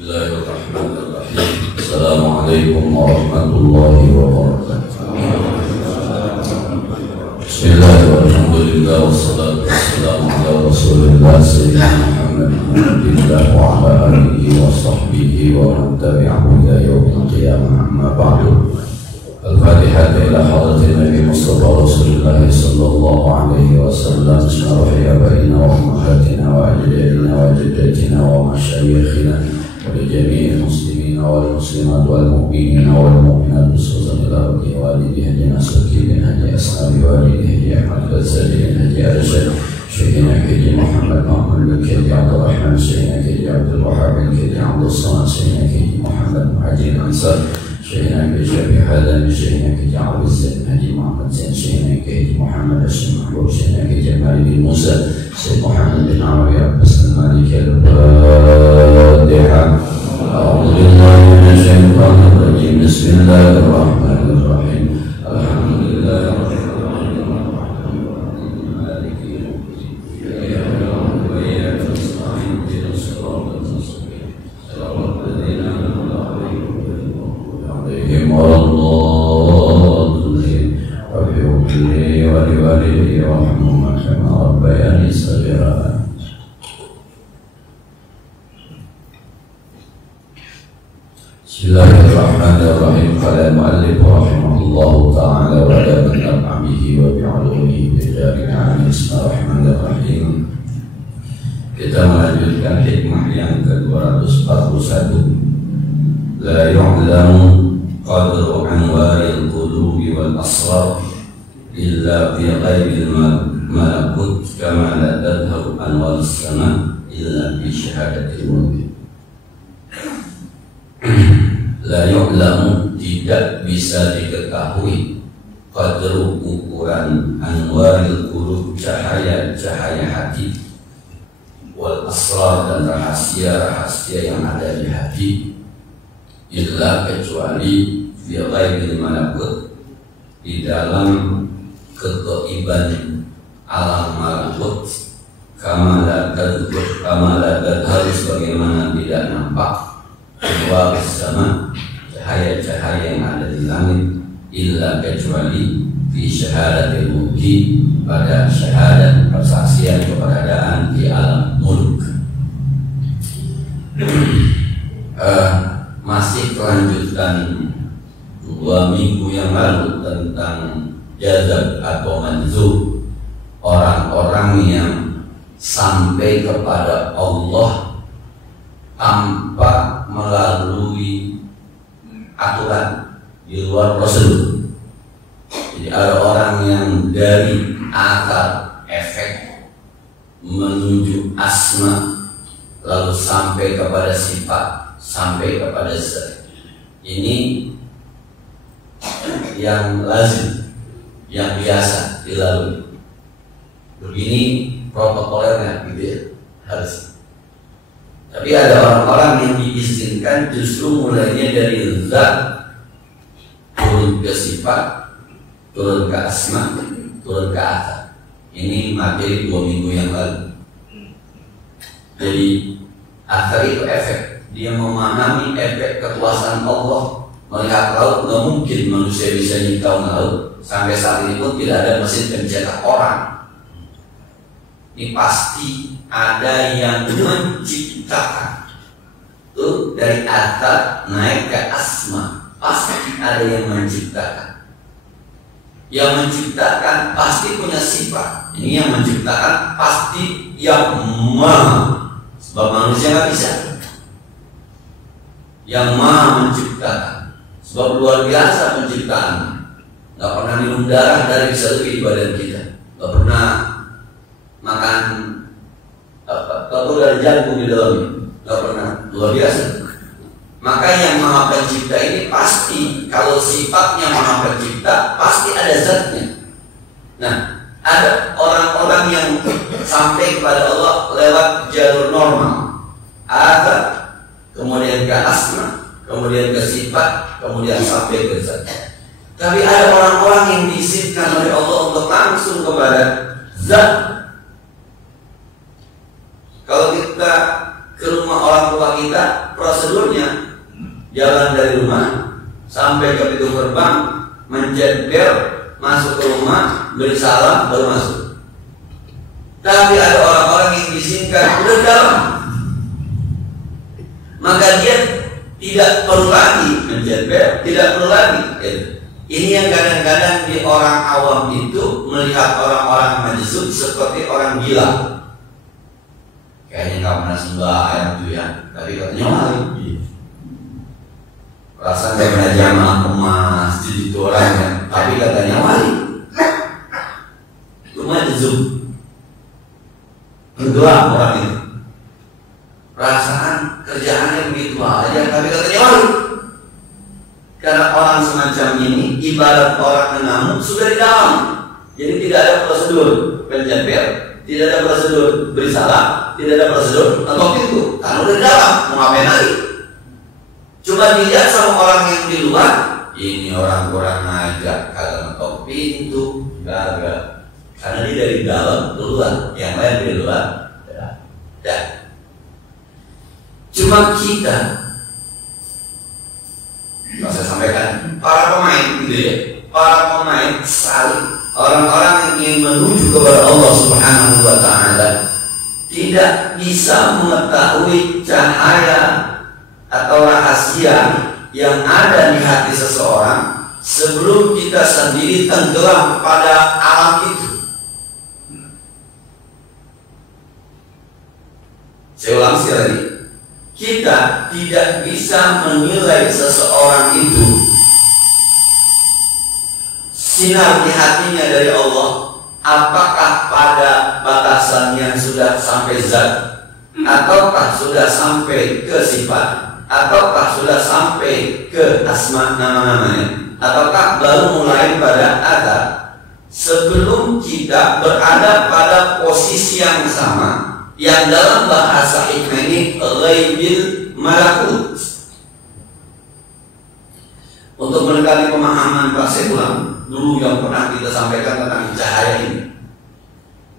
Bismillahirrahmanirrahim. Assalamualaikum warahmatullahi wabarakatuh. Bismillahirrahmanirrahim. Wassalatu wassalamu ala Rasulillah Sayyidina Muhammad wa ala alihi wa sahbihi wa man tabi'ahu ila yaumil qiyamah. Amma ba'du. Al-Fatihah ila hadratin Nabi Mustafa Rasulullah sallallahu alaihi wasallam. Bismillahirrahmanirrahim. Baina wa ummahatina wa ajdadina wa jaddatina wa masyayikhina ولجميع المسلمين والمسلمات والمؤمنين والمؤمنات خصوصا إلى ربي والدي هدي نسكين هدي أصحابي والدي هدي أحمد الغزالي هدي أرشد شيخنا كيدي محمد محمد بن كيدي عبد الرحمن شيخنا كيدي عبد الوهاب بن كيدي عبد الصمد شيخنا كيدي محمد مهاجر الأنصار شيخنا كيدي شبي حازم شيخنا كيدي عبد الزين هدي محمد زين شيخنا كيدي محمد هاشم محبوب شيخنا كيدي جمال بن موسى سيد محمد بن عمرو عباس المالك الفاتحة. أعوذ بالله من الشيطان الرجيم. بسم الله الرحمن الرحيم. الحمد لله رب العالمين مالك يوم الدين إياك نعبد وإياك نستعين اهدنا الصراط المستقيم صراط الذين أنعمت عليهم غير المغضوب عليهم ولا الضالين. رب اغفر لي ولوالدي وارحمهما كما ربياني صغيرا. Bismillahirrahmanirrahim. Qala al-mu'allif rahimahullahu ta'ala wa la naf'a bihi wa bi'ulumihi bijarin amin. Bismillahirrahmanirrahim. Kita melanjutkan hikmah yang ke-241. La yu'lamu qadru anwaril qulubi wal asrar illa fi ghaibil malakut kama la tadhharu anwarus sama illa bi syahadatil mulk. La yu'lamu, tidak bisa diketahui, qadru, ukuran, anwaril qulub, cahaya-cahaya hati, wal asrar, dan rahasia-rahasia yang ada di hati, illa, kecuali fi ghaibil malakut, di dalam kegaiban alam malakut, kama la tadhharu, sebagaimana tidak nampak, wa bersama cahaya-cahaya yang ada di langit, illa, kecuali fi syahadatil mulki, pada syahadat persaksian keberadaan di alam mulk. Masih kelanjutan 2 minggu yang lalu tentang jazab atau manzub, orang-orang yang sampai kepada Allah tanpa melalui aturan, di luar prosedur. Jadi ada orang yang dari akar efek menuju asma, lalu sampai kepada sifat, sampai kepada zat. Ini yang lazim, yang biasa dilalui. Begini protokolernya, gitu ya, harus. Tapi ada orang-orang yang diizinkan justru mulainya dari zat, turun ke sifat, turun ke asma, turun ke akal. Ini materi 2 minggu yang lalu. Jadi akal itu efek. Dia memahami efek kekuasaan Allah. Melihat laut, nggak mungkin manusia bisa nyiptakan laut. Sampai saat ini pun tidak ada mesin pencetak orang. Ini pasti ada yang menciptakan. Tuh, dari akal naik ke asma, pasti ada yang menciptakan. Yang menciptakan pasti punya sifat. Ini yang menciptakan pasti yang maha, sebab manusia nggak bisa. Yang maha menciptakan, sebab luar biasa penciptaan. Nggak pernah minum darah dari bisa lebih di badan kita. Nggak pernah makan telur dari jagung di dalamnya, nggak pernah, luar biasa. Maka yang maha pencipta ini pasti, kalau sifatnya maha pencipta, pasti ada zatnya. Nah, ada orang-orang yang sampai kepada Allah lewat jalur normal, ada, kemudian ke asma, kemudian ke sifat, kemudian sampai ke zat. Tapi ada orang-orang yang diizinkan oleh Allah untuk langsung kepada zat. Kalau kita ke rumah orang tua kita, prosedur beri salam baru masuk. Tapi ada orang-orang yang diizinkan udah dalam, maka dia tidak perlu lagi menjempel, tidak perlu lagi. Ini yang kadang-kadang di orang awam itu melihat orang-orang majzub seperti orang gila. Kayaknya nggak pernah sembahyang tuh ya, tapi katanya wali. Perasaan nggak pernah jamaah ke masjid itu orang ya, tapi katanya wali. Itu majzub. Tenggelam orang itu. Perasaan kerjaannya begitu aja, tapi katanya wali. Karena orang semacam ini ibarat orang mengamuk sudah di dalam. Jadi tidak ada prosedur penjempel, tidak ada prosedur beri salam, tidak ada prosedur atau pintu. Karena udah di dalam, mau ngapain lagi? Cuma dilihat sama orang yang di luar, ini orang kurang ajar, kagak ngetok pintu, kagak. Karena dia dari dalam keluar, yang lain dari luar. Dan cuma kita, saya sampaikan, para pemain gitu ya, para pemain saling orang-orang yang ingin menuju kepada Allah Subhanahu wa Ta'ala tidak bisa mengetahui cahaya atau rahasia yang ada di hati seseorang sebelum kita sendiri tenggelam pada alam itu. Saya ulang sekali lagi, kita tidak bisa menilai seseorang itu sinar di hatinya dari Allah, apakah pada batasan yang sudah sampai zat, ataukah sudah sampai ke sifat, ataukah sudah sampai ke asma nama-namanya, ataukah baru mulai pada adab. Sebelum kita berada pada posisi yang sama, yang dalam bahasa hikmah ini ghaibil malakut. Untuk mendekati pemahaman Pak Sekulam dulu yang pernah kita sampaikan tentang cahaya ini,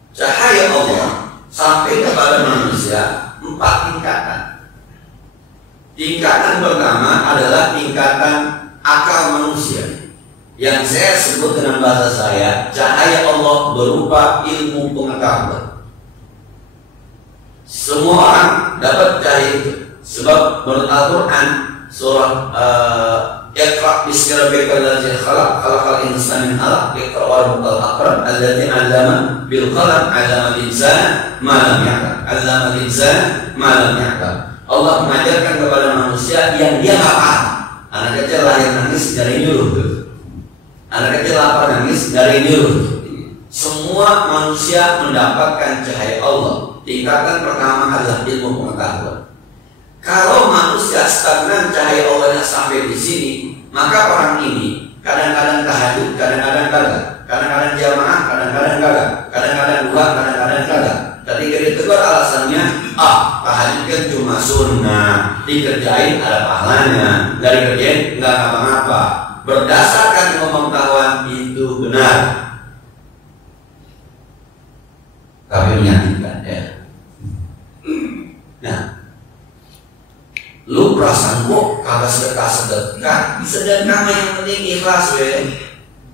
cahaya Allah sampai kepada manusia 4 tingkatan. Tingkatan pertama adalah tingkatan akal manusia, yang saya sebut dengan bahasa saya cahaya Allah berupa ilmu pengetahuan. Semua orang dapat cahaya itu, sebab menurut Al-Quran surah Iqra bismi rabbikal ladzi khalaq, khalaqal insana min 'alaq, iqra wa rabbukal akram alladzi 'allama bil qalam 'allama al-insana ma lam ya'lam, 'allama al-insana ma lam ya'lam. Allah mengajarkan kepada manusia yang dia nggak paham. Anak kecil lahir nangis dari nyuruh, anak kecil lapar nangis dari nyuruh. Semua manusia mendapatkan cahaya Allah. Tingkatan pertama adalah ilmu pengetahuan. Kalau manusia stagnan cahaya Allahnya sampai di sini, maka orang ini kadang-kadang tahajud, kadang-kadang kagak, kadang-kadang jamaah, kadang-kadang kagak, kadang-kadang duha, kadang-kadang kagak. Ketika ditegur alasannya, tahajud kan cuma sunnah, dikerjain ada pahalanya, dari kerjain nggak ngapa-ngapa. Berdasarkan ilmu pengetahuan itu benar, tapi menyakitkan ya. Nah, lu perasaan kok kagak sedekah, sedekah yang penting ikhlas we.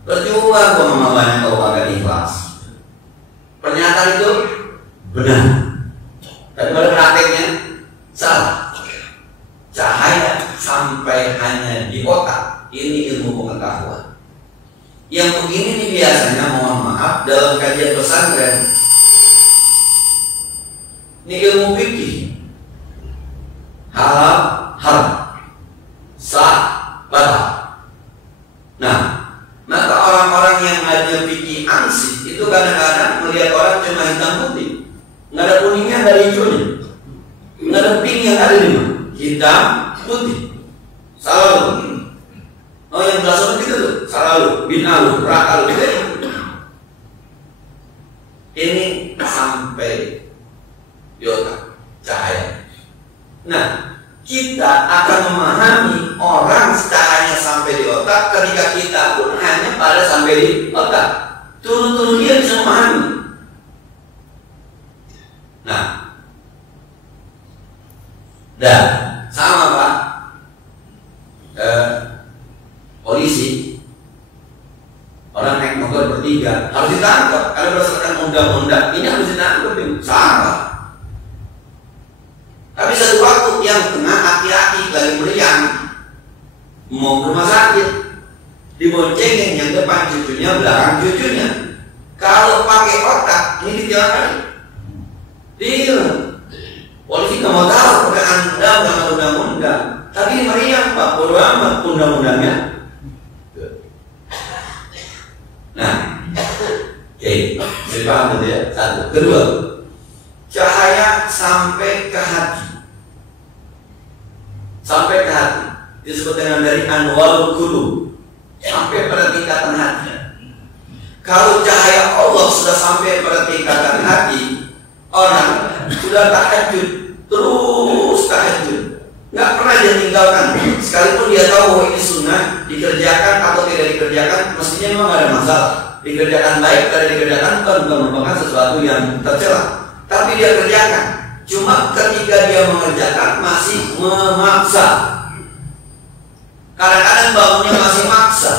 Percuma gua ngomong banyak kalau kagak ikhlas. Pernyataan itu benar, tapi pada prakteknya salah. Cahaya sampai hanya di otak, ini ilmu pengetahuan. Yang begini nih biasanya, mohon maaf, dalam kajian pesantren ini ilmu fikih, halal, haram, sah, batal. Nah, maka orang-orang yang ngajar fikih ansih itu kadang-kadang melihat orang cuma hitam putih, nggak ada kuningnya, nggak ada hijaunya, nggak ada pink yang ada di mana, hitam putih, salah lu. Oh yang belasnya gitu tuh, salah lu, bid'ah lu, rakal lu. Ini sampai di otak cahaya. Nah, kita akan memahami orang cahayanya sampai di otak ketika kita pun hanya pada sampai di otak. Turun-turun dia bisa memahami. Nah, dan sama Pak, polisi, orang naik motor bertiga harus undang-undang ini harus ditanggapi salah. Tapi satu waktu yang tengah aki-aki lagi meriang mau ke rumah sakit, diboncengin yang depan cucunya, belakang cucunya. Kalau pakai otak ini ditilang, ditilang. Polisi nggak mau tahu pakai undang-undang, tapi ini meriang Pak, bodo amat undang-undangnya. Nah, oke, saya paham ya. Satu, kedua, cahaya sampai ke hati. Sampai ke hati disebut dengan dari anwarul qulub, sampai pada tingkatan hati. Kalau cahaya Allah sudah sampai pada tingkatan hati, orang sudah tahajud, terus tahajud, nggak pernah dia tinggalkan. Sekalipun dia tahu bahwa ini sunnah, dikerjakan atau tidak dikerjakan, mestinya memang ada masalah. Dikerjakan baik atau dikerjakan bukan merupakan sesuatu yang tercela, tapi dia kerjakan. Cuma ketika dia mengerjakan masih memaksa. Kadang-kadang bangunnya masih maksa.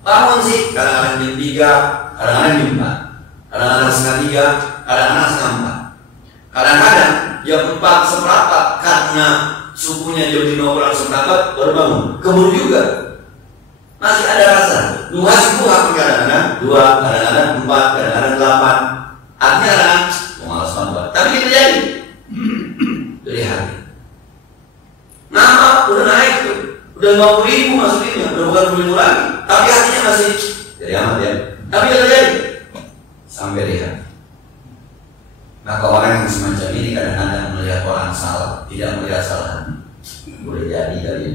Bangun sih, kadang-kadang jam 3, kadang-kadang jam 4, kadang-kadang setengah 3, kadang-kadang setengah 4. Kadang-kadang jam 4 seperempat karena subuhnya jam 5 kurang seperempat baru bangun. Keburu juga. Masih ada rasa. 2 subuh apa kadang-kadang 2, kadang-kadang 4, kadang-kadang 8. Artinya kadang-kadang malas banget. Tapi itu jadi dari hati. Nama udah naik tuh, udah 50.000 masukinnya, udah bukan 10.000 lagi. Tapi hatinya masih jadi amat ya. Tapi itu terjadi sampai di hati. Maka orang yang semacam ini kadang-kadang melihat orang salah, tidak melihat salah. Boleh jadi kali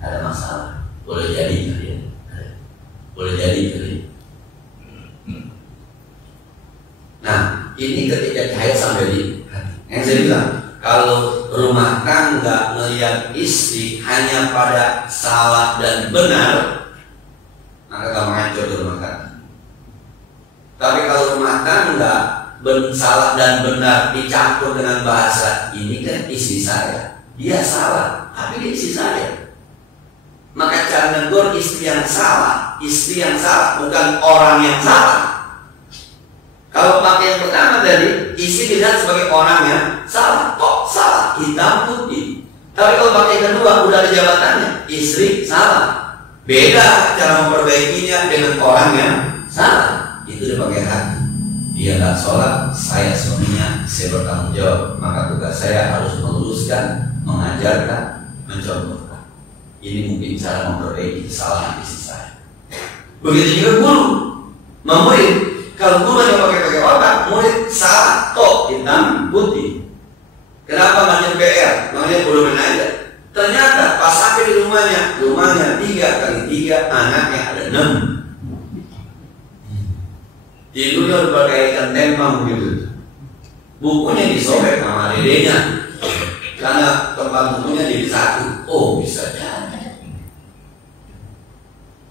ada masalah, boleh jadi kali, boleh jadi kali. Nah, ini ketika cahaya sampai di hati. Yang saya bilang, kalau rumah tangga melihat istri hanya pada salah dan benar, maka kamu hancur di rumah tangga. Tapi kalau rumah tangga salah dan benar dicampur dengan bahasa, ini kan istri saya, dia salah, tapi dia istri saya. Maka cara menegur istri yang salah, bukan orang yang salah. Kalau pakai yang pertama tadi, istri dilihat sebagai orang yang salah, kok salah, hitam putih. Tapi kalau pakai yang kedua, udah ada jabatannya, istri salah. Beda cara memperbaikinya dengan orang yang salah. Itu dipakai hati. Dia nggak sholat, saya suaminya, saya bertanggung jawab. Maka tugas saya harus meluruskan, mengajarkan, mencontohkan. Ini mungkin cara memperbaiki kesalahan istri saya. Begitu juga guru, memurid. Kalau guru yang pakai otak, murid salah, kok hitam putih. Kenapa nggak PR? Makanya belum aja. Ternyata pas sampai di rumahnya 3 kali 3, anaknya ada 6. Tidurnya berpakaikan temang gitu. Bukunya disobek sama dedenya, karena tempat bukunya jadi 1. Oh, bisa jadi.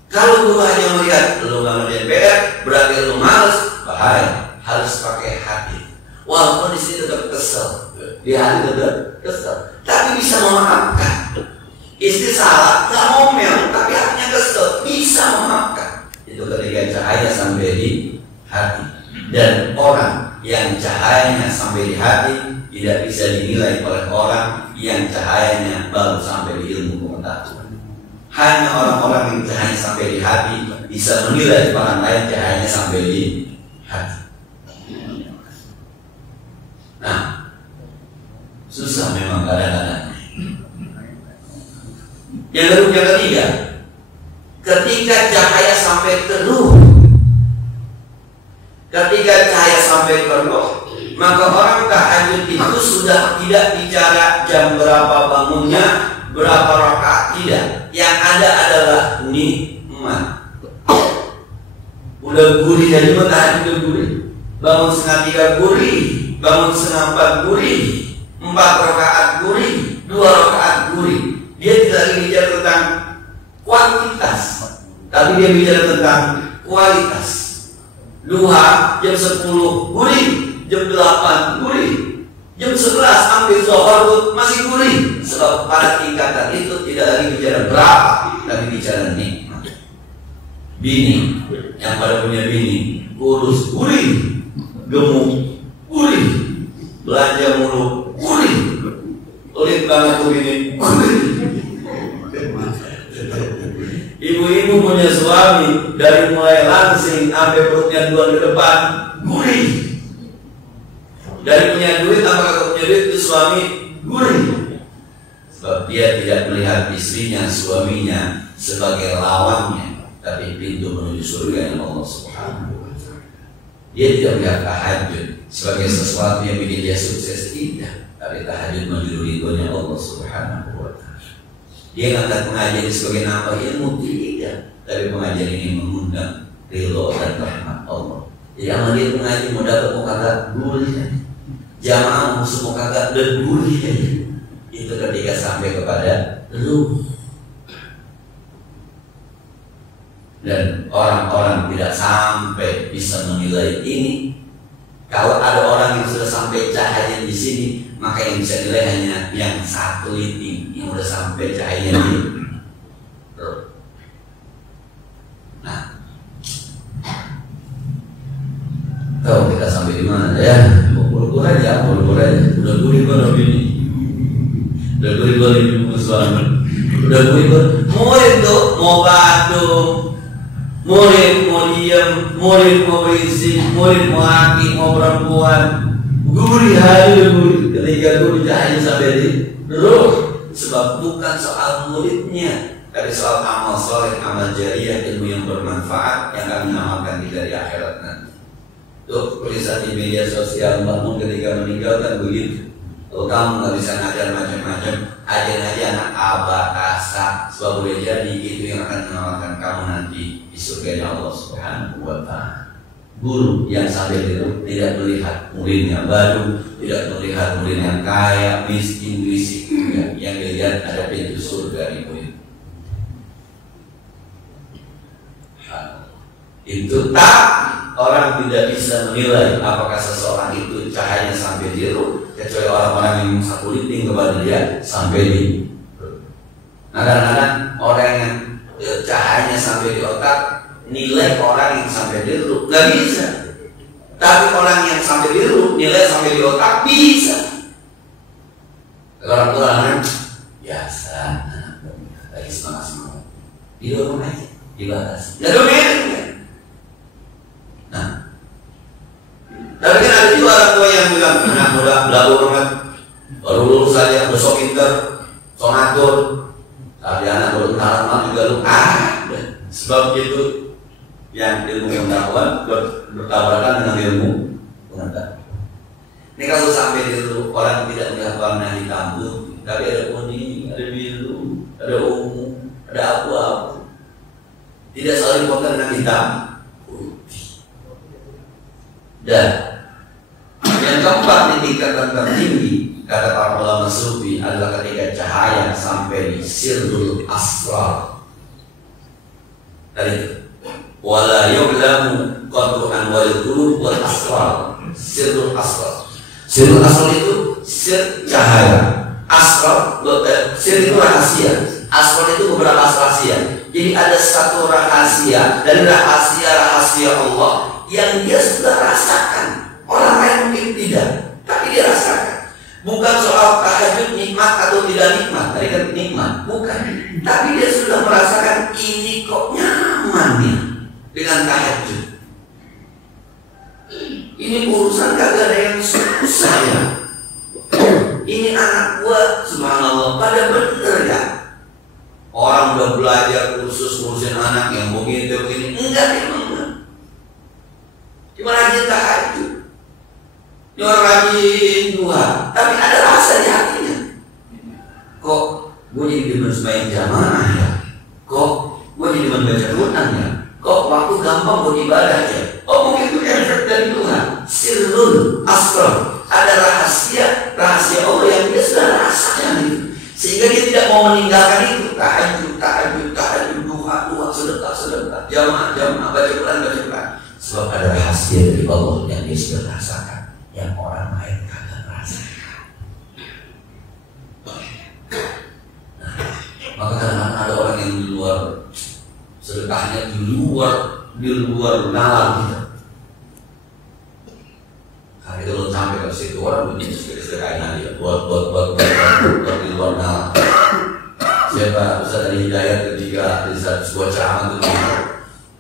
Kalau guru hanya melihat lu nggak ngerjain PR, berarti lu males, bahaya. Harus pakai hati. Walaupun di sini tetap kesel, di hati tetap kesel, tapi bisa memaafkan. Istri salah, nggak ngomel, tapi hatinya kesel, bisa memaafkan. Itu ketika cahaya sampai di hati. Dan orang yang cahayanya sampai di hati tidak bisa dinilai oleh orang yang cahayanya baru sampai di ilmu pengetahuan. Hanya orang-orang yang cahayanya sampai di hati bisa menilai orang lain cahayanya sampai di hati. Nah, susah memang kadang-kadang. Yang ketiga, ketika cahaya sampai ke ruh, maka orang tahajud itu sudah tidak bicara jam berapa bangunnya, berapa rakaat, tidak. Yang ada adalah nikmat. Udah gurih dari tahajud, udah gurih. Bangun setengah 3 gurih, bangun setengah 4 gurih, 4 rakaat gurih, 2 rakaat gurih. Dia tidak lagi bicara tentang kuantitas, tapi dia bicara tentang kualitas. Duha jam 10 gurih, jam 8 gurih, jam 11 ambil zuhur masih gurih. Sebab pada tingkatan itu tidak lagi bicara berapa, tapi bicara nikmat. Bini yang pada punya bini kurus gurih, gemuk, gurih. Belanja mulu, gurih. Pelit banget tuh ini, gurih. Ibu-ibu punya suami dari mulai langsing sampai perutnya dua ke depan, gurih. Dari punya duit apakah punya duit itu suami gurih. Sebab dia tidak melihat istrinya, suaminya sebagai lawannya, tapi pintu menuju surga yang Allah Subhanahu wa Ta'ala. Dia tidak melihat tahajud sebagai sesuatu yang bikin dia sukses, tidak. Tapi tahajud menuju ridhonya Allah Subhanahu wa Ta'ala. Dia ngangkat pengajian sebagai nambah ilmu, tidak. Tapi pengajian ini mengundang ridho dan rahmat Allah. Jadi amal dia pengajian mau dapat mau kagak gurih aja. Jamaah musuh mau kagak dan gurih aja. Itu ketika sampai kepada lu. Dan orang-orang tidak sampai bisa menilai ini. Kalau ada orang yang sudah sampai cahaya di sini, maka yang bisa nilai hanya yang satu liting yang udah sampai cahayanya di. Nah, tahu kita sampai di mana ya? Pura-pura aja. Udah gurih banget ini. Udah gurih banget musuhan. Udah gurih banget. Murid tuh mau batu, murid mau diam, murid mau berisik, murid mau laki, mau perempuan. Gurih aja gurih. Ketika gurih cahaya sampai di roh. Sebab bukan soal muridnya, tapi soal amal soleh, amal jariah, ilmu yang bermanfaat yang kami amalkan di dari akhirat nanti. Tuh tulisan di media sosial bangun ketika meninggalkan begitu. Kalau kamu nggak bisa ngajar macam-macam, ajar aja anak abakasa, sebab boleh jadi itu yang akan menyelamatkan kamu nanti di surga Allah Subhanahu wa Ta'ala. Guru yang sambil itu tidak melihat muridnya baru, tidak melihat murid yang kaya, miskin, berisik, yang dilihat ada pintu surga di murid. Itu tak orang tidak bisa menilai apakah seseorang itu cahayanya sampai di ruh, kecuali orang-orang yang sakuliting kepada dia sampai di. Nah, kadang-kadang orang yang cahayanya sampai di otak nilai orang yang sampai di ruh nggak bisa, tapi orang yang sampai di ruh nilai sampai di otak bisa. Orang-orang biasa, lagi semangat didorong aja, dibatasi, nggak domain. Nah, tapi kan ada juga orang tua yang bilang anak muda belagu banget, baru lulus saja, besok pinter, sonatur, tapi anak baru kenalan juga lu sebab itu. Yang ilmu pengetahuan bertabrakan dengan ilmu pengetahuan. Ini kalau sampai dulu orang tidak melihat warna hitam putih, tapi ada kuning, ada biru, ada ungu, ada abu-abu. Tidak selalu dipotong dengan hitam putih. Dan yang keempat di tingkatan tertinggi kata para ulama sufi adalah ketika cahaya sampai di sirrul asrar. Tadi itu. Wala yu'lamu qadru'an wal qulub wal asrar. Sirrul asrar. Sirrul asrar itu sir cahaya. Asrar, sir itu rahasia. Asrar itu beberapa rahasia. Jadi ada satu rahasia dari rahasia Allah yang dia sudah rasakan. Orang lain mungkin tidak, tapi dia rasakan. Bukan soal tahajud nikmat atau tidak nikmat. Tadi kan nikmat, bukan. Tapi dia sudah merasakan ini kok nyaman nih dengan tahajud. Ini urusan kagak ada yang susah ya. Ini anak gua subhanallah pada bener ya. Orang udah belajar kursus ngurusin anak yang begini enggak memang. Cuma rajin tahajud. Ini orang rajin Tuhan, tapi ada rasa di hatinya. Kok gue jadi demen sembahyang jamaah ya? Kok gue jadi demen baca Quran ya? Kok waktu gampang buat ibadah ya? Oh mungkin itu efek dari Tuhan. Sirrul asrar. Ada rahasia Allah yang dia sudah rasakan itu. Sehingga dia tidak mau meninggalkan itu. Tahajud, duha, sedekah, jamaah, baca Quran. Sebab ada rahasia dari Allah yang dia sudah rasakan, yang orang lain kagak rasakan. Maka kadang-kadang ada orang yang di luar sedekahnya di luar nalar kita. Nah itu belum sampai ke situ, orang punya sekali aja buat di luar nalar. Siapa Ustaz Ali Hidayat ketika di sebuah ceramah itu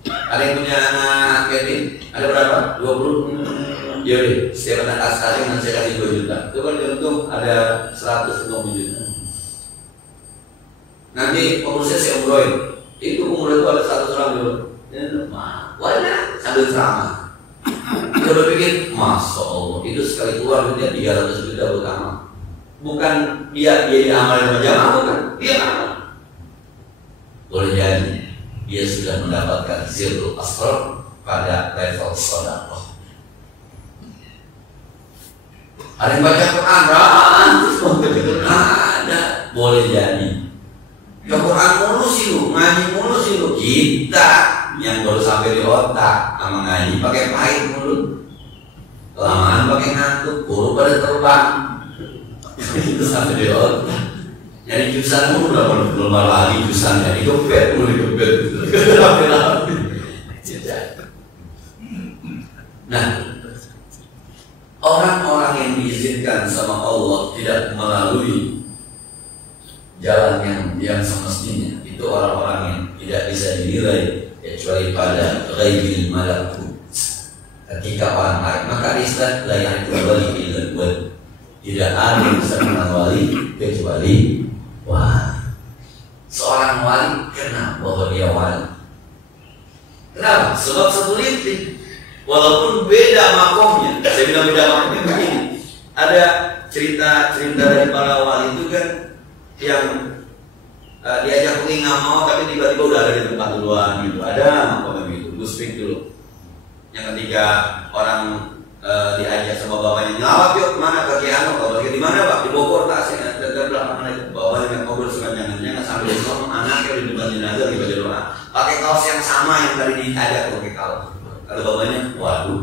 ada yang punya anak yatim, ada berapa? 20? Ya udah, setiap anak sekali nanti saya kasih 2 juta. Itu kan diuntung ada 150 juta. Nanti pengurusnya saya umrohin. Itu umroh itu ada 100 orang dulu. Wah, sambil ceramah. Kita berpikir, Masya Allah, itu sekali keluar duitnya 300 juta buat amal. Bukan dia amal sama jamaah, bukan dia amal. Boleh jadi dia sudah mendapatkan zilul asrar pada level sedekah. Ada yang baca Quran, ada, boleh jadi. Ya Quran mulu sih lu, ngaji mulu sih lu. Kita yang baru sampai di otak sama ngaji pakai pahit mulu, kelamaan pakai ngantuk, buru pada terbang. Itu sampai di otak. Jadi jurusan mulu belum lagi jurusan jadi gopet mulu gopet. Nah, orang-orang yang diizinkan sama Allah tidak melalui jalan yang semestinya, itu orang-orang yang tidak bisa dinilai kecuali pada ghaibil malakut. Ketika orang lain, maka istilah layak wali illa wali. Tidak ada yang bisa mengenal wali kecuali wali. Seorang wali kenapa bahwa dia wali? Kenapa? Sebab satu titik. Walaupun beda makomnya. Saya bilang beda makomnya begini. Ada cerita dari para wali itu kan yang diajak pergi nggak mau, tapi tiba-tiba udah ada di tempat duluan gitu. Ada makomnya gitu. Gue speak dulu. Yang ketika orang diajak sama bapaknya, nyelawat yuk kemana ke Kiano, bapaknya di mana pak? Di Bogor tasnya, dan belakang itu. Bapaknya ngobrol sepanjangnya, nggak sambil ngomong anaknya di depan jenazah di baca doa. Pakai kaos yang sama yang tadi diajak pakai kaos. Kata bapaknya, waduh,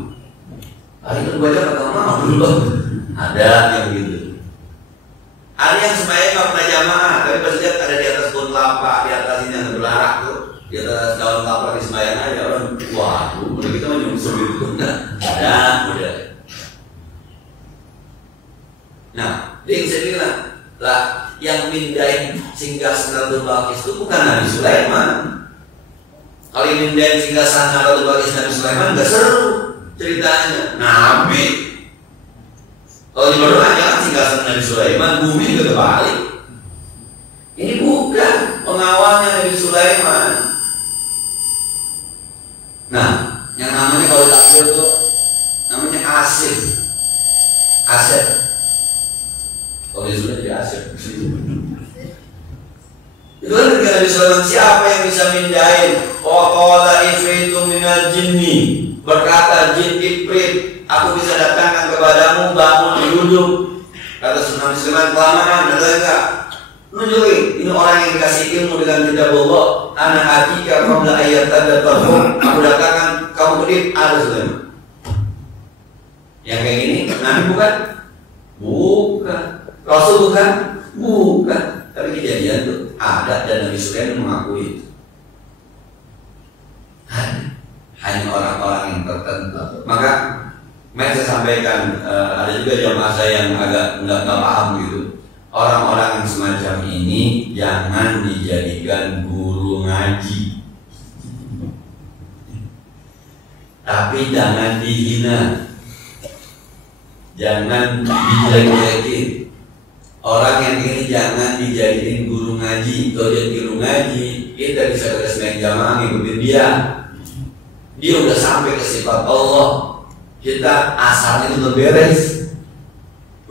hari itu baca kata mau dulu. Ada yang gitu. Ada yang semuanya nggak pernah jamaah, tapi pas lihat ada di atas pohon kelapa, di atas ini yang belarak tuh, di atas daun kelapa di sembahyang aja orang, waduh, udah kita menyusul gitu. Ada, udah. Nah, dia saya bilang, lah yang mindahin singgah Sanatul Balqis itu bukan Nabi Sulaiman. Kalau yang mindahin singgah Sanatul Balqis Nabi Sulaiman nggak seru ceritanya. Nabi. Kalau di Bandung aja kan singgah Nabi Sulaiman, bumi juga terbalik. Ini bukan pengawalnya Nabi Sulaiman. Nah, yang namanya kalau takbir itu namanya asif. Asif. Kalau di Sunda jadi asif. Itu kan ketika Nabi Sulaiman, siapa yang bisa mindahin? Qala ifritu minal jinni, berkata jin ifrit, aku bisa datangkan kepadamu, bangun duduk. Kata Nabi Sulaiman, kelamaan, ada enggak? Nunjukin, ini orang yang dikasih ilmu dengan kitab Allah. Anak atika qabla ayat tanda terhum, aku datangkan kamu kedip, ada Sulaiman. Yang kayak gini, Nabi bukan? Bukan. Rasul bukan? Bukan. Tapi kejadian itu ada dan Nabi Sulaiman mengakui itu. Hanya orang-orang yang tertentu. Maka saya sampaikan, ada juga jamaah saya yang agak nggak paham gitu. Orang-orang yang semacam ini jangan dijadikan guru ngaji, tapi jangan dihina, jangan dijelek-jelekin. Orang yang ini jangan dijadiin guru ngaji. Kalau dia guru ngaji, kita bisa beres-beres jamaah ngikutin dia. Dia udah sampai ke sifat Allah, kita asalnya itu beres.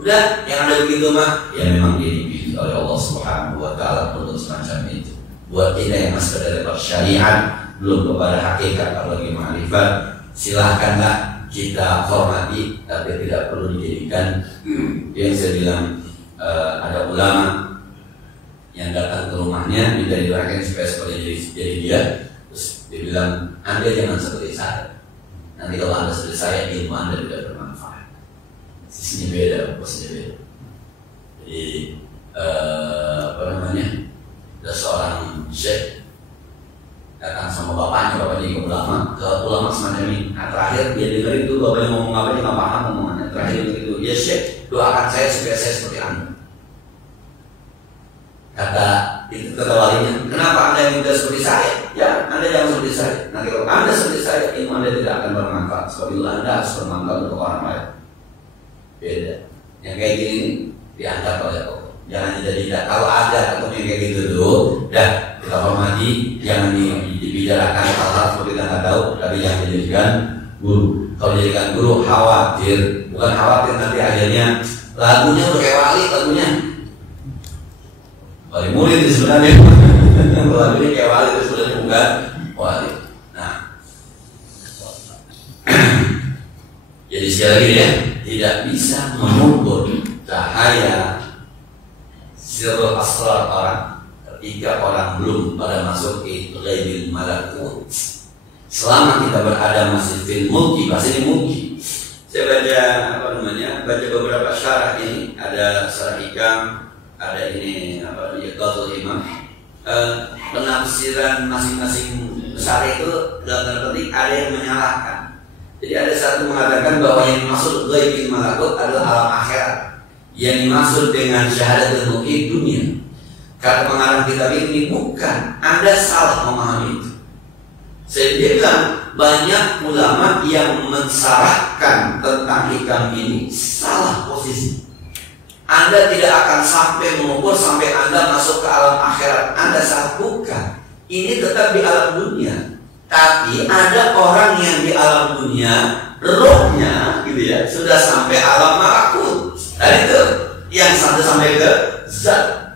Udah, yang ada begitu mah, ya memang dia dipilih oleh Allah Subhanahu Wa Taala untuk semacam itu. Buat kita yang masih pada level syariat, belum kepada hakikat apalagi ma'rifat, silahkanlah kita hormati, tapi tidak perlu dijadikan. Yang saya bilang, ada ulama yang datang ke rumahnya minta didoakan supaya seperti jadi dia. Terus dia bilang, Anda jangan seperti saya. Nanti kalau Anda seperti saya, ilmu Anda tidak bermanfaat. Sisinya beda, posnya beda. Jadi ada seorang syekh datang sama bapaknya ke ulama semacam ini. Nah, terakhir dia dengar itu bapaknya ngomong apa, dia nggak paham omongannya. Terakhir begitu, ya Syekh, doakan saya supaya saya seperti Anda. Kata walinya, kenapa Anda yang minta seperti saya? Ya, Anda jangan seperti saya. Nanti kalau Anda seperti saya, ilmu Anda tidak akan bermanfaat. Sebab itu Anda harus bermanfaat untuk orang lain. Beda. Yang kayak gini diangkat oleh Allah. Jangan tidak. Kalau ada atau yang kayak gitu tuh, dah kita hormati. Jangan dibicarakan hal-hal seperti kita nggak tahu, tapi jangan dijadikan guru. Kalau dijadikan guru khawatir, bukan khawatir nanti akhirnya lagunya udah kayak wali lagunya. Wali murid itu sebenarnya. Lagunya kayak wali itu sebenarnya bukan wali. Nah, jadi sekali lagi ya, tidak bisa mengukur cahaya sirrul asrar orang ketika orang belum pada masuk ke ghaibil malakut. Selama kita berada masih fil mulki, bahasa ini mulki. Saya baca beberapa syarah ini, ada syarah Hikam, ada ini Qadul Imam. Penafsiran masing-masing syarah itu dalam tanda petik ada yang menyalahkan. Jadi ada satu mengatakan bahwa yang dimaksud ghaibil malakut adalah alam akhirat. Yang dimaksud dengan syahadat mulki dunia. Kata pengarang kitab ini bukan, Anda salah memahami itu. Saya bilang banyak ulama yang mensarahkan tentang hikam ini salah posisi. Anda tidak akan sampai mengukur sampai Anda masuk ke alam akhirat. Anda salah, bukan. Ini tetap di alam dunia. Tapi ada orang yang di alam dunia rohnya gitu ya sudah sampai alam malakut. Dan itu yang sampai ke zat.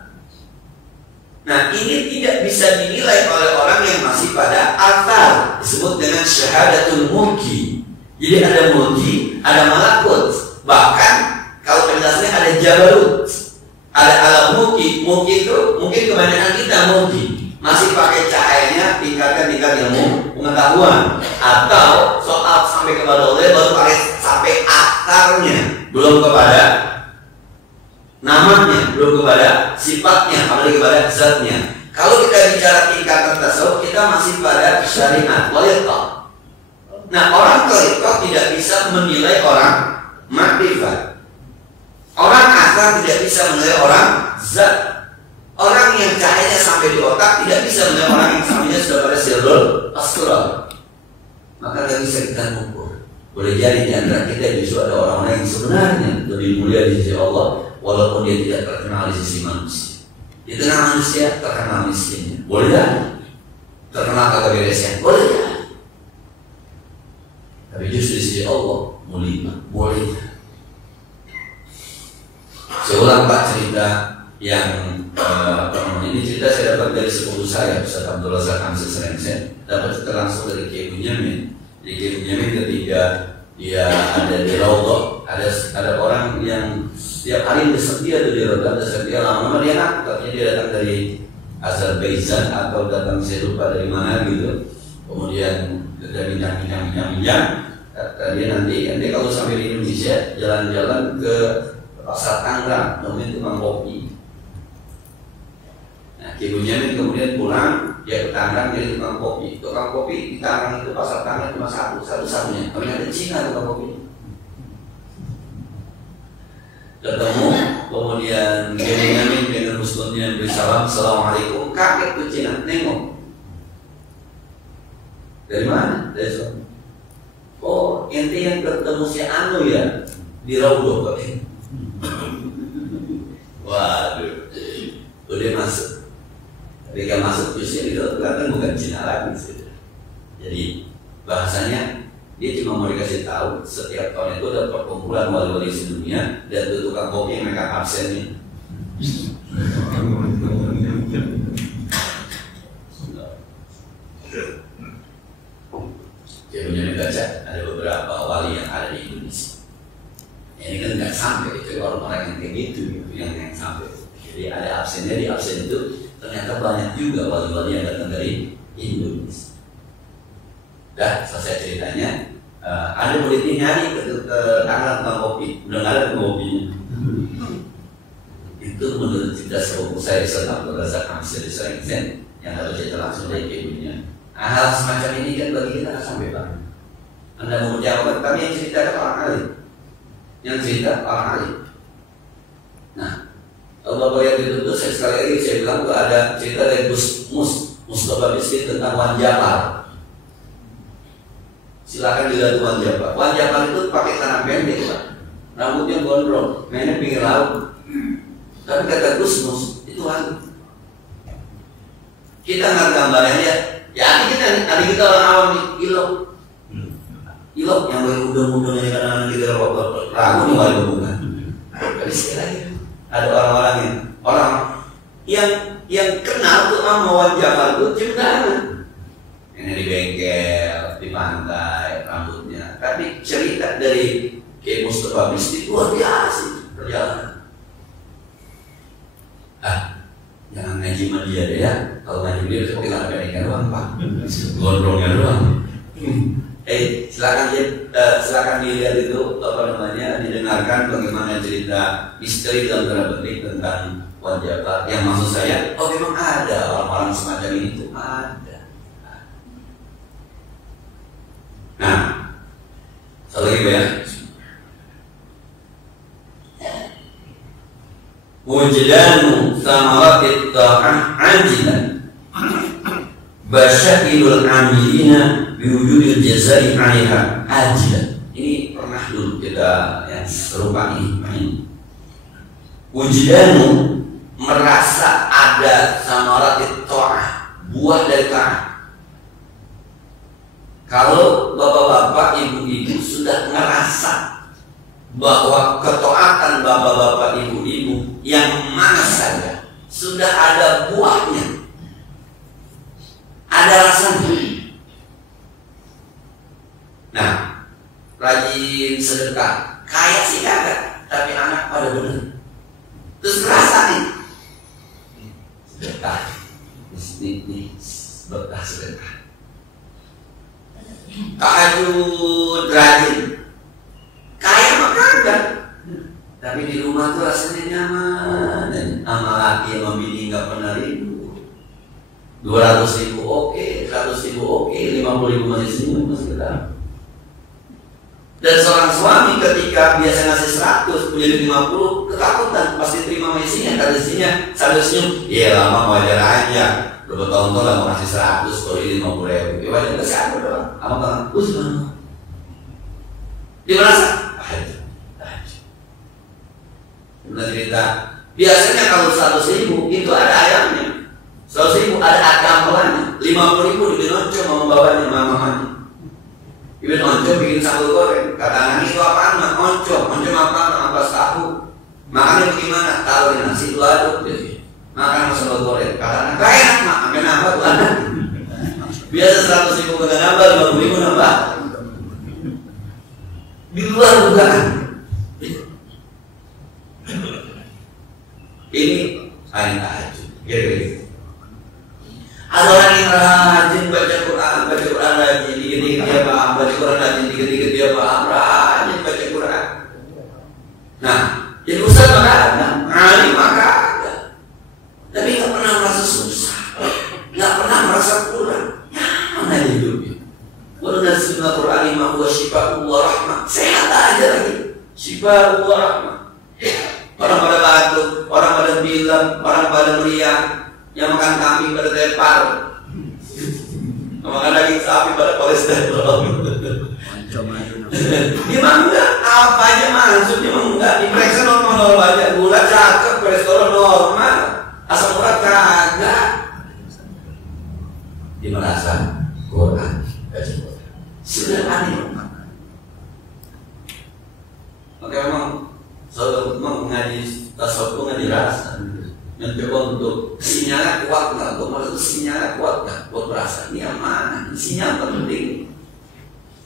Nah, ini tidak bisa dinilai oleh orang yang masih pada atar, disebut dengan syahadatul mulki. Jadi ada mulki, ada malakut. Bahkan kalau penjelasannya ada jabarut, ada alam mulki. Mulki itu mungkin kebanyakan kita mulki masih pakai cahayanya tingkat ilmu pengetahuan, atau soal sampai kepada Allah baru pakai sampai akarnya, belum kepada namanya, belum kepada sifatnya, apalagi kepada zatnya. Kalau kita bicara tingkatan tasawuf, kita masih pada syariat waliqah. Nah, orang waliqah tidak bisa menilai orang makrifat. Orang akal tidak bisa menilai orang zat. Orang yang cahayanya sampai di otak tidak bisa menilai orang yang samanya sudah pada sirrul asrar. Maka tidak bisa kita mengukur. Boleh jadi di antara kita justru ada orang-orang yang sebenarnya lebih mulia di sisi Allah, walaupun dia tidak terkenal di sisi manusia. Di tengah manusia terkenal miskinnya, boleh ya? Terkenal kagak beresnya, boleh ya? Tapi justru di sisi Allah mulia, boleh ya? Saya ulang Pak cerita yang ini cerita saya dapat dari sepupu saya, Ustaz Abdul Razak Hamzah Serengsen. Dapat cerita langsung dari Kiai Bunyamin. Di Kiai Bunyamin ketika dia ada di Raudhah, ada orang yang setiap hari dia di Raudhah, dia lama-lama dia katanya dia datang dari Azerbaijan atau datang saya lupa dari mana gitu. Kemudian dari minjam. Kata dia nanti kalau sampai di Indonesia jalan-jalan ke pasar Tangerang, nemuin tukang kopi. Nah, Kiai Bunyamin kemudian pulang, dia ke Tangerang jadi tukang kopi. Tukang kopi di Tangerang itu pasar Tangerang cuma satu-satunya. Kami ada Cina tukang kopi. Ketemu, kemudian Kiai Bunyamin dengan muslimnya beri salam, assalamualaikum. Kaget tuh Cina, nengok. Dari mana? Dari sana. Oh, ente yang ketemu si Anu ya di Raudhah. Waduh, udah masuk. Ketika masuk usia itu kelihatan bukan Cina lagi sih. Jadi bahasanya dia cuma mau dikasih tahu setiap tahun itu ada perkumpulan wali-wali sedunia dan itu tukang kopi yang mereka absen nih. Jadi punya baca ada beberapa wali yang ada di Indonesia. Ini kan nggak sampai itu orang-orang yang kayak gitu yang sampai. Jadi ada absennya, di absen itu ternyata banyak juga wali-wali yang datang dari Indonesia. Dah selesai ceritanya, ada muridnya nyari ke tangan tukang kopi, udah nggak ada tukang kopinya. Itu menurut cerita sepupu saya Abdul Razak Hamzah Serengsen yang harus cerita langsung dari ibunya. Hal semacam ini kan bagi kita nggak sampai Pak. Anda mau menjawab, tapi yang cerita kan orang alim. yang cerita orang alim. Nah, kalau Bapak lihat itu saya sekali lagi saya bilang tuh ada cerita dari Mustafa Bisri tentang Wan Jafar. Silakan dilihat Wan Jafar. Wan Jafar itu pakai tanah pendek, Pak. Rambutnya gondrong, mainnya pinggir laut. Tapi kata Gus Mus itu hantu. Kita nggak gambarnya ya adik kita orang awam nih, ilok yang berudung-udung yang kadang-kadang kita ragu nih wali hubungan. Tapi sekali lagi ada orang yang kenal tuh sama Wan Jafar tuh ciptaan. Ini di bengkel, di pantai, rambutnya. Tapi cerita dari Kiai Mustafa Bisri luar biasa perjalanan. Jangan ngaji sama dia deh ya. Kalau ngaji dia seperti nggak ada ikan doang, Pak. Gondrongnya doang. Silakan dilihat itu didengarkan bagaimana cerita misteri dalam tanda petik tentang Wan Jafar. Yang maksud saya, memang ada orang-orang semacam itu ada. Nah, satu lagi ya. Wujdanu samaratit ta'ah ajilan basyairul amilina biwujudil jazai 'alaiha ajilan. Ini pernah dulu kita yang serupa ini. Wujdanu merasa ada samaratit ta'ah, buah dari ta'ah. Kalau bapak-bapak, ibu-ibu sudah ngerasa bahwa ketaatan bapak-bapak, ibu-ibu yang mana saja sudah ada buahnya, ada rasanya. Nah, rajin sedekah, kaya sih kagak, tapi anak pada bener. Terus rasa nih, sedekah, nih, berkah sedekah. Tahajud rajin, kaya mah kagak, tapi di rumah tuh rasanya nyaman. Dan sama laki sama bini nggak pernah ribut. 200.000 oke, 100.000 oke, 50.000 masih senyum masih ketemu. Dan seorang suami ketika biasa ngasih 100 menjadi 50 ketakutan pasti terima isinya. Kalau isinya sambil senyum, ya lama wajar aja. Berapa tahun lah mau ngasih 100 kalau ini 50.000, ya wajar nggak sih doang. Apa kan? Usman. Dia merasa Benar cerita. Biasanya kalau 100.000 itu ada ayamnya, 100.000 ada campurannya, 50.000 dibikin oncom sama bapaknya, mamanya. Dibikin oncom bikin sambal goreng. Kata anak itu apaan? Oncom apaan? Ampas tahu. Makannya bagaimana? Tahu di nasi itu aduk jadi. Makan sama sambal goreng. Kata anak, gak enak mak, sampai nambah tuh anak. Biasa 100.000 kagak nambah, 50.000 nambah. Di luar dugaan. Ini ayat tahajud. Gitu. Ada orang yang rajin baca Quran rajin, dikit-dikit dia paham, baca Quran rajin, dikit-dikit dia paham, rajin baca Quran. Nah, jadi ustaz maka ada, alim maka ada. Tapi nggak pernah merasa susah, nggak pernah merasa kurang. Mana hidupnya? Walau nazzalna Qur'an ma huwa shifaa'un wa rahmah. Sehat aja lagi. Shifaa'un wa rahmah. Orang pada batuk, orang pada bilang, orang pada meriang, yang makan kambing pada tepar, makan daging sapi pada kolesterol. Gimana enggak? Apa aja masuk, gimana enggak? Diperiksa normal aja, gula cakep, kolesterol normal, asam urat kagak. Dia merasa Quran, baca Quran, sudah aneh. Maka memang kalau mengaji tasawuf ngaji rasa, mencoba untuk sinyalnya kuat nggak, untuk merasa sinyalnya kuat nggak, buat berasa ini yang mana, sinyal penting.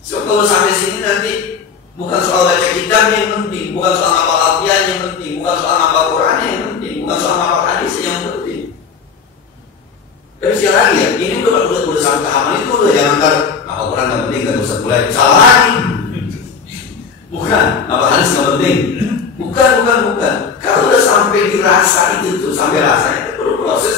So kalau sampai sini nanti bukan soal baca kitab yang penting, bukan soal hafal Al-Qur'an yang penting, bukan soal hafal Quran yang penting, bukan soal hafal hadis yang penting. Tapi sekali lagi ya, ini udah sampai tahapan itu udah jangan ntar hafal Quran nggak penting, nggak usah mulai salah lagi. Bukan, hafal hadis nggak penting. Bukan. Kalau udah sampai dirasa itu tuh, sampai rasanya itu perlu proses.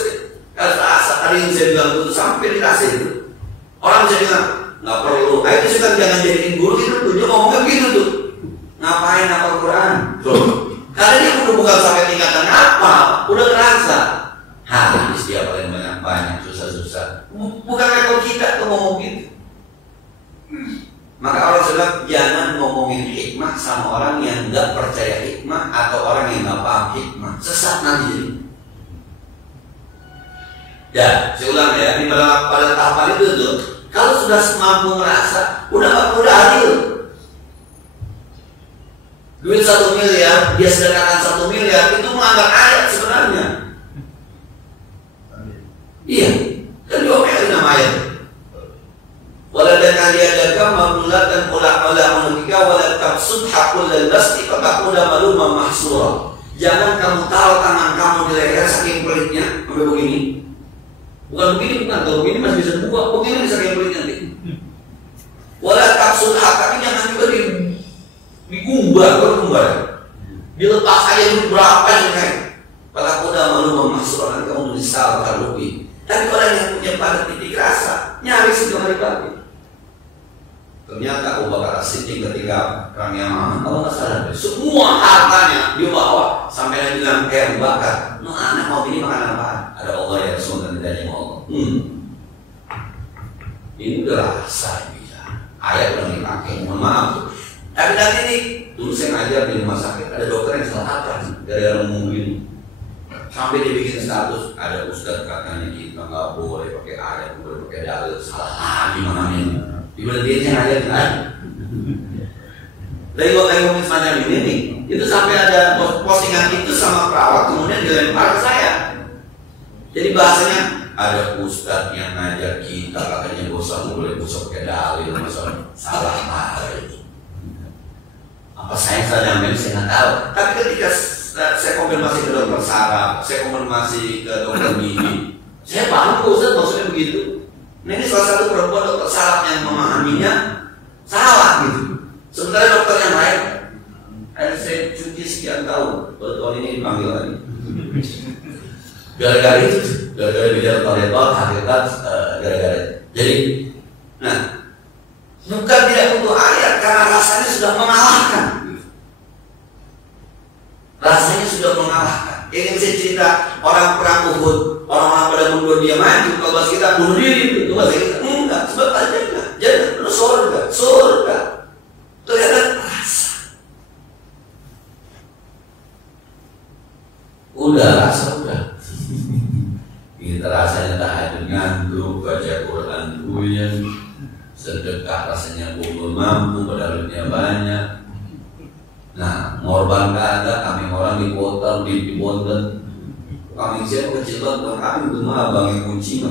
Kalau rasa tadi yang saya bilang itu sampai dirasa itu, orang bisa bilang nggak perlu. Itu sudah jangan jadiin guru gitu tuh, dia ngomongnya begitu tuh. Ngapain hafal Quran? Tuh. Karena dia udah bukan sampai tingkatan apa, udah ngerasa. Hadis dia paling banyak susah-susah. Bukan level kita tuh ngomong gitu. Maka Allah sebab jangan ngomongin hikmah sama orang yang nggak percaya hikmah atau orang yang nggak paham hikmah, sesat nanti jadi. Ya, saya ulang ya, di pada tahapan itu tuh, kalau sudah mampu merasa, udah nggak perlu dalil. Duit 1 miliar, dia sedekahkan 1 miliar, itu melanggar ayat sebenarnya. Iya, kan diomelin nama ayat. Waladana liyadaka mamlulatan ula mulika walat tabsud hakul dan basti fatakuda malumah mahsura. Jangan kamu taruh tangan kamu di leher saking pelitnya sampai begini. Bukan begini, bukan. Kalau begini masih bisa dibuka, begini bisa saking pelitnya nanti. Walat tabsud hak, tapi jangan juga digumbar, dilepas aja dulu berapa yang kayak. Fatakuda malumah mahsura, nanti kamu menyesal terlebih. Tapi orang yang punya pada titik rasa nyaris itu hari pagi. Ternyata Abu Bakar As-Siddiq ketika perang Yaman, kalau nggak salah, semua hartanya dia bawa sampai dia bilang kayak Abu Bakar, "No, anak mau ini makan apa? Ada Allah ya Rasul dan tidak mau Allah." Ini udah rasa bisa. Ayat udah dipakai, mohon maaf. Tapi nanti nih, dulu saya ngajar di rumah sakit, ada dokter yang salah kaprah gara-gara ngomong ini. Sampai dia bikin status, ada ustadz katanya kita nggak boleh pakai ayat, boleh pakai dalil, salah gimana ini? Diberhentiin saya ngajar kan? Dari waktu yang ngomong semacam ini nih, itu sampai ada postingan itu sama perawat kemudian dilempar ke saya. Jadi bahasanya ada ustadz yang ngajar kita katanya bosan boleh pakai dalil, masa salah itu. Apa saya salah nyampe saya nggak tahu. Tapi ketika saya konfirmasi ke dokter saraf, saya konfirmasi ke dokter gigi, saya paham kok Ustaz maksudnya begitu. Nah ini salah satu perempuan dokter saraf yang memahaminya salah gitu. Sementara dokter yang lain, saya cuti sekian tahun, baru tahun ini dipanggil lagi. Gara-gara itu, gara-gara bicara toletor, hakikat, gara-gara. Jadi, nah bukan tidak butuh ayat karena rasanya sudah mengalahkan. Rasanya sudah mengalahkan. Ingin saya cerita orang perang Uhud, orang-orang pada mundur dia maju, kalau kita bunuh diri itu bahasa kita enggak, sebab aja enggak. Jangan lu surga. Ternyata rasa. Udah. Kita rasanya tahajud ngantuk, baca Quran puyeng, sedekah rasanya belum mampu, padahal duitnya banyak. Nah, ngorban kagak, kami orang di kota, di Bonten. Kami siapa kecil banget, kami itu mah abang yang kunci.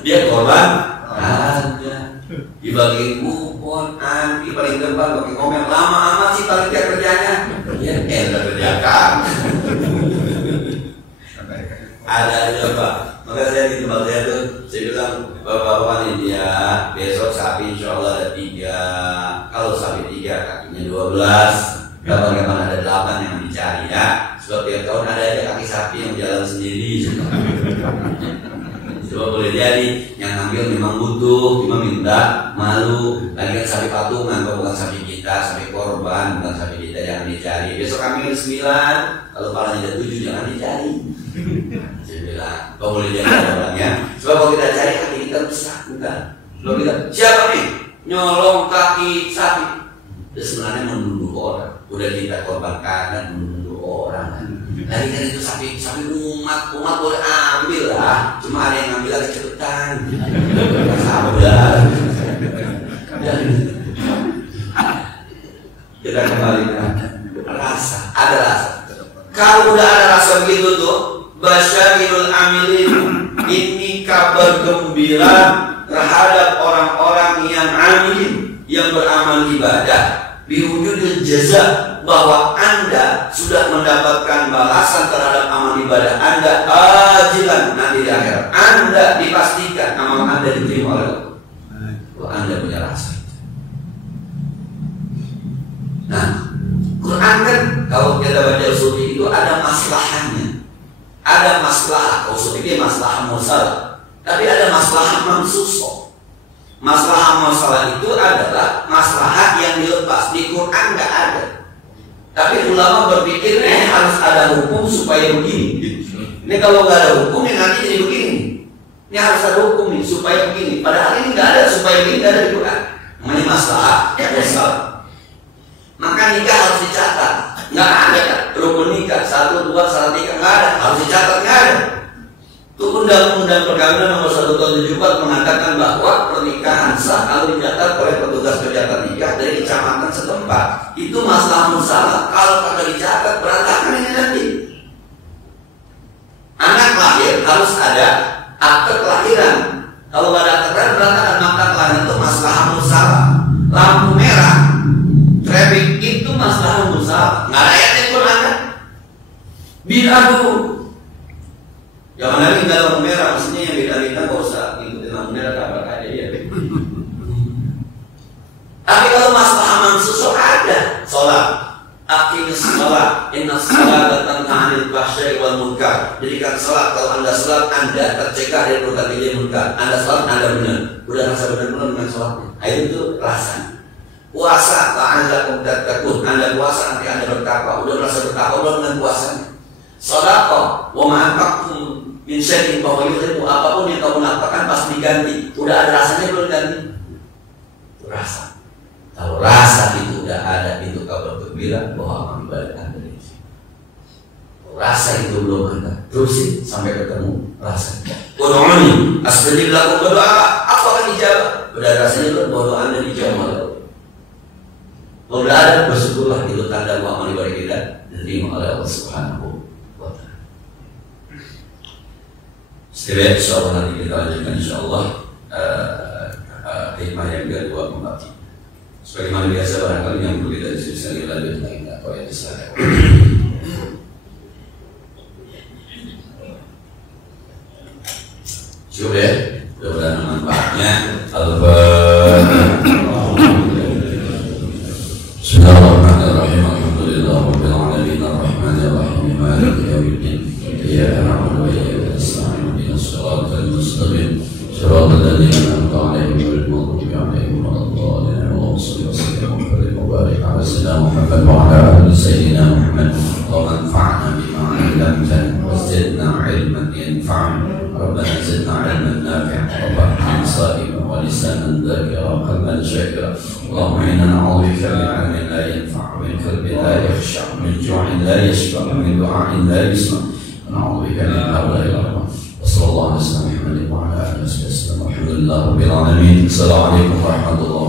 Dia korban, ada. Dibagi kupon, anti paling depan, pakai komen lama amat sih paling dia kerjanya. Ya, enak kerjakan. Ada aja Pak. Maka saya di tempat saya tuh, saya bilang bapak-bapak ini dia besok sapi insya Allah ada 3. Kalau sapi 3 kakinya 12. Kapan-kapan ada 8 yang dicari ya. Sebab tiap tahun ada aja kaki sapi yang jalan sendiri. Coba boleh jadi yang ngambil memang butuh, cuma minta malu. Lagi kan sapi patungan, kalau bukan sapi kita, sapi korban, bukan sapi kita jangan dicari. Besok kami 9, kalau palanya ada 7 jangan dicari. Saya bilang, kau boleh jadi orangnya. Sebab kalau kita cari kaki kita rusak, bukan? Kalau kita siapa nih nyolong kaki sapi, itu sebenarnya menuduh orang. Udah kita korbankan dan menuduh orang. Tadi kan itu sapi umat boleh ambil lah, cuma ada yang ngambil lagi cepetan. Sabar. Kita kembali ke rasa, ada rasa. Kalau udah ada rasa begitu tuh, basyarul amilin, ini kabar gembira terhadap orang-orang yang amilin, yang beramal ibadah. Biwujudil jaza, bahwa Anda sudah mendapatkan balasan terhadap amal ibadah Anda ajilan nanti di akhirat. Anda dipastikan amal Anda diterima oleh Allah. Kalau Anda punya rasa. Nah, Quran kan kalau kita baca usul itu ada maslahannya. Ada masalah, usul itu masalah mursal. Tapi ada masalah mansuso. Masalah itu adalah maslahat yang dilepas. Di Quran nggak ada. Tapi ulama berpikir harus ada hukum supaya begini. Ini kalau nggak ada hukum ya nanti jadi begini. Ini harus ada hukum nih supaya begini. Padahal ini nggak ada supaya begini, nggak ada di Quran. Namanya masalah besar. Maka nikah harus dicatat. Nggak ada rukun nikah 1, 2, 1, 3 nggak ada. Harus dicatat, nggak ada. Itu Undang-Undang Perkawinan nomor 1 tahun 74 mengatakan bahwa pernikahan sah kalau dicatat oleh petugas pencatat nikah dari kecamatan setempat. Itu masalah musalah. Kalau kagak dicatat berantakan ini nanti. Anak lahir harus ada akte kelahiran. Kalau nggak ada akte kelahiran berantakan. Maka kelahiran itu masalah musalah. Lampu merah, traffic itu masalah musalah. Nggak ada ayatnya pun ada. Bid'ah dulu. Jangan lagi nggak lampu merah, maksudnya yang beda-beda nggak usah ngikutin lampu merah kabar aja ya. Tapi kalau masalah mansuh ada, sholat, aqimis sholat, inna sholat tanha 'anil fahsya'i wal munkar. Jadikan sholat, kalau anda sholat anda tercegah dari perbuatan keji munkar. Anda sholat anda benar, udah rasa benar-benar dengan sholatnya. Itu rasa. Puasa, la'allakum tattaqun. Anda puasa nanti anda bertakwa, udah merasa bertakwa udah dengan puasanya. Sedekah, wa ma'anfaqtum min syai'in fa huwa yuhibbu. Apapun yang kamu nafkahkan pasti diganti. Udah ada rasanya belum ganti? Itu rasa. Kalau rasa itu udah ada, itu kabar gembira bahwa amal ibadah Anda dari sini. Rasa itu belum ada, terusin sampai ketemu rasa. Ud'uni astajib lakum, berdoa aku akan dijawab. Udah rasanya belum bahwa doa Anda dijawab oleh Allah. Kalau udah ada, bersyukurlah, itu tanda bahwa amal ibadah kita diterima oleh Allah Subhanahu. Setelah insyaallah nanti kita lanjutkan insyaallah tema yang kedua membagi. Sebagaimana biasa barangkali yang perlu kita diskusikan lanjut lagi atau yang diserahkan. Cukup ya, mudah-mudahan manfaatnya. Bismillahirrahmanirrahim. Alhamdulillahirabbil alamin arrahmanir rahim maliki yaumiddin. Iyyaka na'budu wa iyyaka nasta'in. الصراط المستقيم صراط الذين أنعمت عليهم غير المغضوب عليهم ولا الضالين. اللهم صل وسلم وبارك على سيدنا محمد وعلى آل سيدنا محمد. اللهم انفعنا بما علمتنا وزدنا علما ينفعنا. ربنا زدنا علما نافعا وفهما صائبا ولسانا ذاكرا وقلبا شاكرا. اللهم إنا نعوذ بك من علم لا ينفع ومن قلب لا يخشع ومن جوع لا يشبع ومن دعاء لا يسمع. ونعوذ بك من هؤلاء الأربعة. وصلى الله على سيدنا محمد وعلى آله وصحبه وسلم. الحمد لله رب العالمين. السلام عليكم ورحمة الله.